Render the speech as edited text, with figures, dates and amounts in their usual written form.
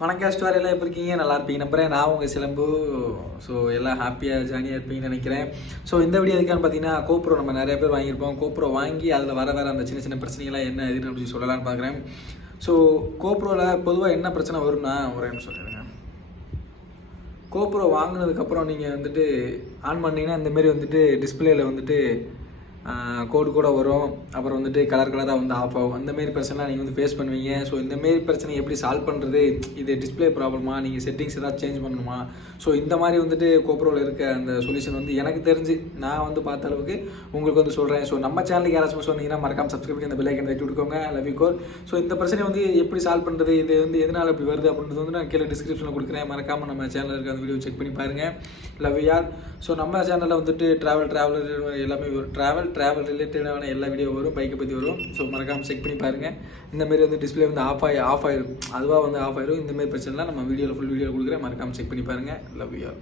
வணக்கம் ஸ்டார், எல்லாம் எப்படி இருக்கீங்க? நல்லா இருப்பீங்க நம்புறேன். நான் உங்கள் சிலம்பு. ஸோ எல்லாம் ஹாப்பியாக ஜாலியாக இருப்பீங்கன்னு நினைக்கிறேன். ஸோ இந்த வீடியோ எதுக்கான்னு பார்த்தீங்கன்னா, கோப்ரோ நம்ம நிறைய பேர் வாங்கியிருப்போம். கோப்ரோ வாங்கி அதில் வர அந்த சின்ன சின்ன பிரச்சனைகள்லாம் என்ன எதுன்னு அப்படி சொல்லலான்னு பார்க்குறேன். ஸோ கோப்ரோவில் பொதுவாக என்ன பிரச்சனை வரும்னா, ஒரு நிமிஷம் சொல்லிடுங்க. கோப்ரோ வாங்கினதுக்கப்புறம் நீங்கள் வந்துட்டு ஆன் பண்ணிங்கன்னா இந்தமாரி வந்துட்டு டிஸ்பிளேயில் வந்துட்டு கோடு கூட வரும். அப்புறம் வந்துட்டு கலர் கலராக வந்து ஆஃப் ஆகும். அந்தமாரி பிரச்சனைலாம் நீங்கள் வந்து ஃபேஸ் பண்ணுவீங்க. ஸோ இந்தமாரி பிரச்சனை எப்படி சால்வ் பண்ணுறது? இது டிஸ்பிளே ப்ராப்ளமா, நீங்கள் செட்டிங்ஸ் ஏதாவது சேஞ்ச் பண்ணணுமா? ஸோ இந்த மாதிரி வந்துட்டு கோப்ரோவில் இருக்க அந்த சொல்யூஷன் வந்து எனக்கு தெரிஞ்சு நான் வந்து பார்த்த அளவுக்கு உங்களுக்கு வந்து சொல்கிறேன். ஸோ நம்ம சேனலுக்கு யாராச்சும் சொன்னீங்கன்னா மறக்காம சப்ஸ்கிரைப் பண்ணி அந்த பெல் ஐக்கன் தட்டி கொடுக்கோங்க. லவ் யூ கோர். ஸோ இந்த பிரச்சனை வந்து எப்படி சால்வ் பண்ணுறது, இது வந்து எதனால் இப்படி வருது அப்படின்றது வந்து நான் கீழே டிஸ்கிரிப்ஷனில் கொடுக்குறேன். மறக்காமல் நம்ம சேனலில் இருக்க அந்த வீடியோ செக் பண்ணி பாருங்கள். லவ் யூ யார். ஸோ நம்ம சேனலில் வந்துட்டு ட்ராவல் எல்லாமே ட்ராவல் ரிலேட்டடான எல்லா வீடியோ வரும், பைக்கை பற்றி வரும். ஸோ மறக்காமல் செக் பண்ணி பாருங்கள். இந்தமாரி வந்து டிஸ்பிளே வந்து ஆஃப் ஆயிடும், அதுவாக வந்து ஆஃப் ஆயிடும். இந்தமாரி பிரச்சனைலாம் நம்ம ஃபுல் வீடியோவில் கொடுக்குறேன். மறக்காமல் செக் பண்ணி பாருங்கள். Love you all.